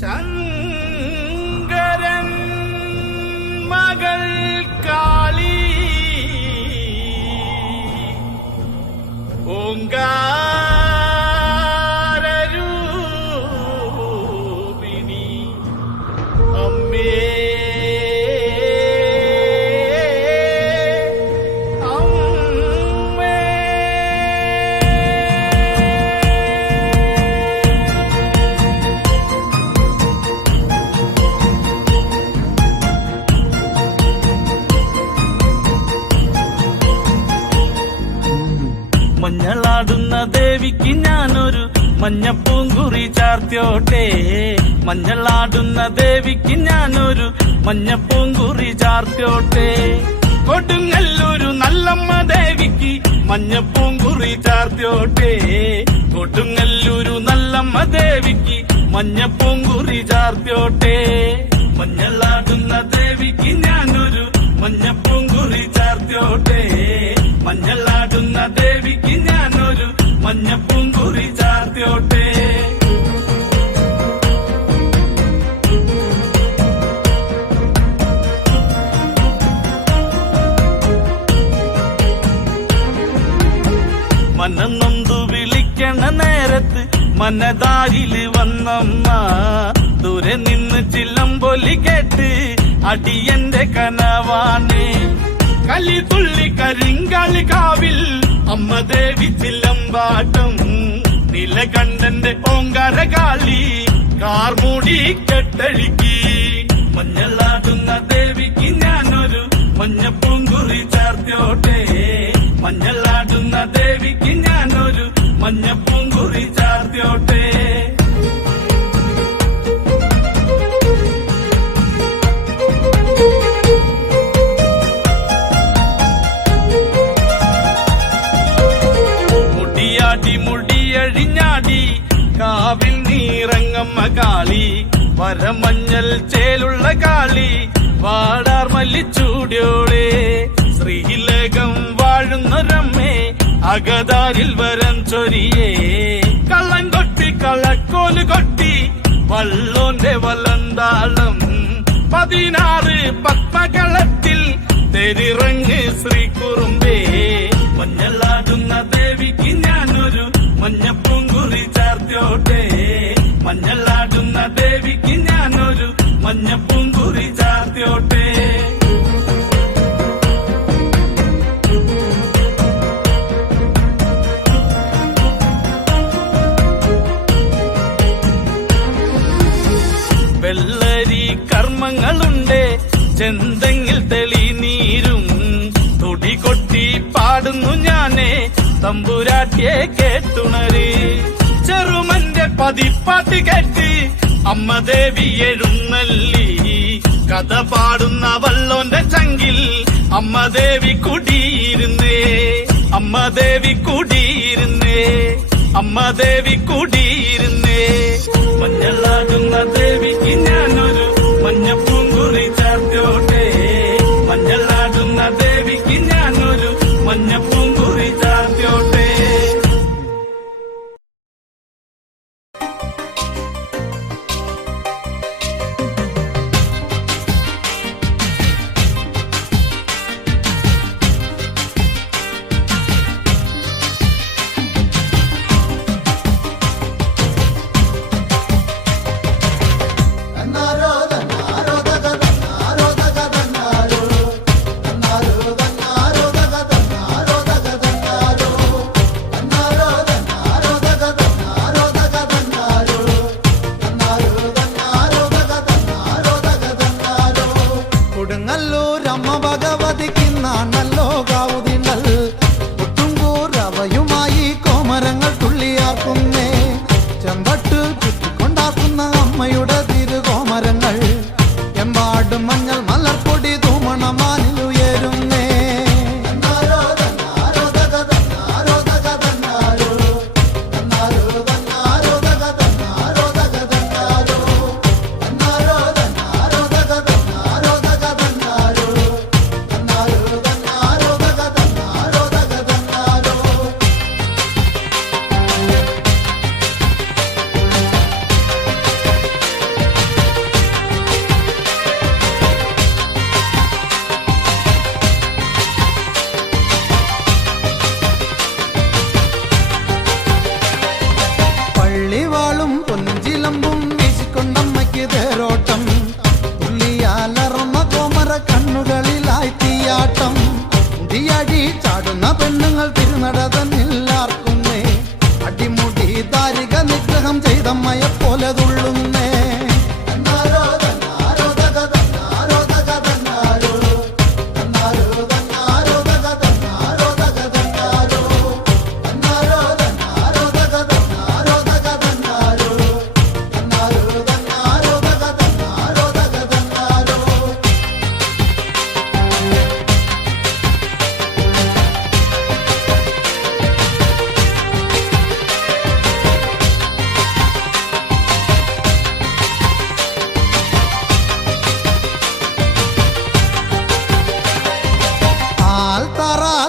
ശങ്കരൻ മകൾ കാളി ഓങ്കാരൂപിണി അമ്മേ മഞ്ഞളാടുന്ന ദേവിക്ക് ഞാനൊരു മഞ്ഞപ്പൂങ്കുറി ചാർത്തിയോട്ടെ. മഞ്ഞളാടുന്ന ദേവിക്ക് ഞാനൊരു മഞ്ഞപ്പൂങ്കുറി ചാർത്തിയോട്ടെ. കൊടുങ്ങല്ലൂരു നല്ലമ്മ ദേവിക്ക് മഞ്ഞപ്പൂങ്കുറി ചാർത്തിയോട്ടെ. കൊടുങ്ങല്ലൂരു നല്ലമ്മ ദേവിക്ക് മഞ്ഞപ്പൂങ്കുറി ചാർത്തിയോട്ടെ. മഞ്ഞളാടുന്ന ദേവിക്ക് ഞാനൊരു മഞ്ഞപ്പൂങ്കുറി ചാർത്തിയോട്ടെ. മഞ്ഞളാടുന്ന ദേവിക്ക് ഞാനൊരു മഞ്ഞപ്പൂങ്കുറി ചാർത്തിയോട്ടെ. മനം നൊന്തു വിളിക്കണ നേരത്ത് മനതാരില് വന്നമ്മ. ദൂരെ നിന്ന് ചില്ലമ്പൊലി കേട്ട് അടിയന്റെ കനവാണ്. കലി തുള്ളി കരിങ്കാളി കാവിൽ അമ്മ ദേവി ചില്ലമ്പാട്ടം. നിലകണ്ഠന്റെ ഓങ്കാര കാളി കാർമൂടി കെട്ടഴിക്കി. മഞ്ഞളാടുന്ന ദേവിക്ക് ഞാനൊരു മഞ്ഞപ്പൂങ്കുറി ചാർത്തിയോട്ടെ. മഞ്ഞളാടുന്ന ദേവിക്ക് ഞാനൊരു മഞ്ഞപ്പൂങ്കുറി ചാർത്തിയോട്ടെ. മുടിയഴിഞ്ഞാടി കാവിൽ നീറങ്ങമ്മ കാളി. വരമഞ്ഞൽ ചേലുള്ള കാളി വാടാർ മല്ലിച്ചൂടിയോളെ. ശ്രീലകം വാഴുന്നൊരമ്മേ അകതാരിൽ വരം ചൊരിയേ. കള്ളം കൊട്ടി കളക്കോല് കൊട്ടി വള്ളോന്റെ വലന്താളം. 16 പത്മകളത്തിൽ തെരിറങ്ങ് ശ്രീകുറുമ്പേ. മഞ്ഞളാടുന്ന ദേവിക്ക് ഞാനൊരു മഞ്ഞപ്പൂങ്കുറി ചാർത്തിയോട്ടെ. മഞ്ഞളാടുന്ന ദേവിക്ക് ഞാനൊരു മഞ്ഞപ്പൂങ്കുറി ചാർത്തിയോട്ടെ. വെള്ളരി കർമ്മങ്ങളുണ്ട് ചെന്തെങ്ങിൽ തെളിനീരും. തുടി കൊട്ടി പാടുന്നു ഞാനേ തമ്പുരാട്ടിയെ കേട്ടുണര്. ചെറുമന്റെ പതിപ്പാട്ട് കേട്ട് അമ്മ ദേവി എഴുന്നള്ളി. കഥ പാടുന്ന വള്ളോന്റെ ചങ്കിൽ അമ്മ ദേവി കുടിയിരുന്നേ. അമ്മ ദേവി കുടിയിരുന്നേ. അമ്മ ദേവി കുടിയിരുന്നേ. മഞ്ഞളാടുന്ന ദേവിക്ക് ഞാനൊരു മഞ്ഞപ്പൂങ്കുറി ചാർത്തിയോട്ടെ. മഞ്ഞളാടുന്ന ദേവിക്ക് ഞാനൊരു മഞ്ഞപ്പൂങ്കുറി ചാർത്തിയോട്ടെ. എന്നാ നിഗ്രഹം ചെയ്തമ്മയെ പോലെ തുള്ളുന്നേ.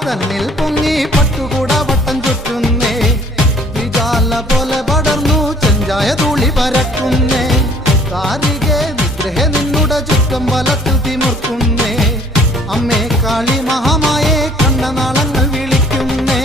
തന്നിൽ പൊങ്ങി പട്ടുകൂട വട്ടം ചുറ്റുന്നേ. വിജാല പോലെ പടർന്നു ചെഞ്ചായ തൂളി പരക്കുന്നേ. കാരികെ നിഗ്രഹ നിന്നുടെ ചുറ്റം വലത്തു തിമിർക്കുന്നേ. അമ്മേ കാളി മഹാമായെ കണ്ട നാളങ്ങൾ വിളിക്കുന്നേ.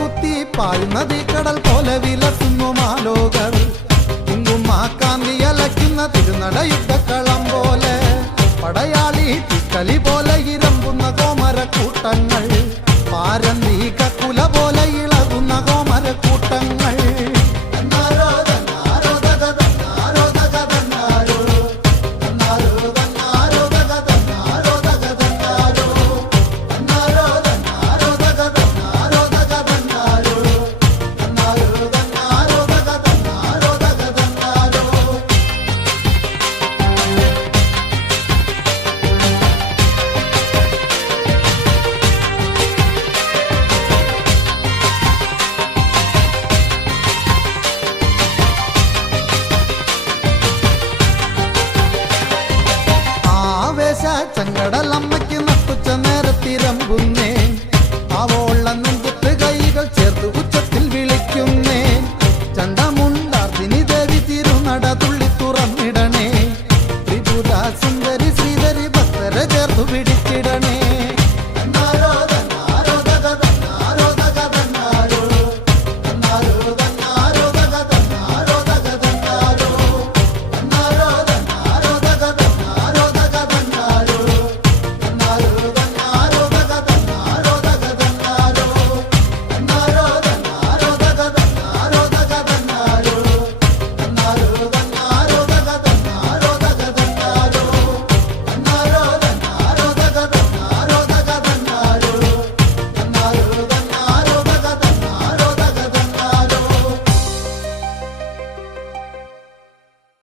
കുത്തി പായുന്നതി കടൽ പോലെ വിലസുന്നു മാലോകർ. കുങ്കുമാക്കാന്തി അലയ്ക്കുന്ന തിരുനട യുദ്ധക്കളം പോലെ പടയാളി തിക്കലി പോലെ ഇരമ്പുന്ന കോമരക്കൂട്ടങ്ങൾ.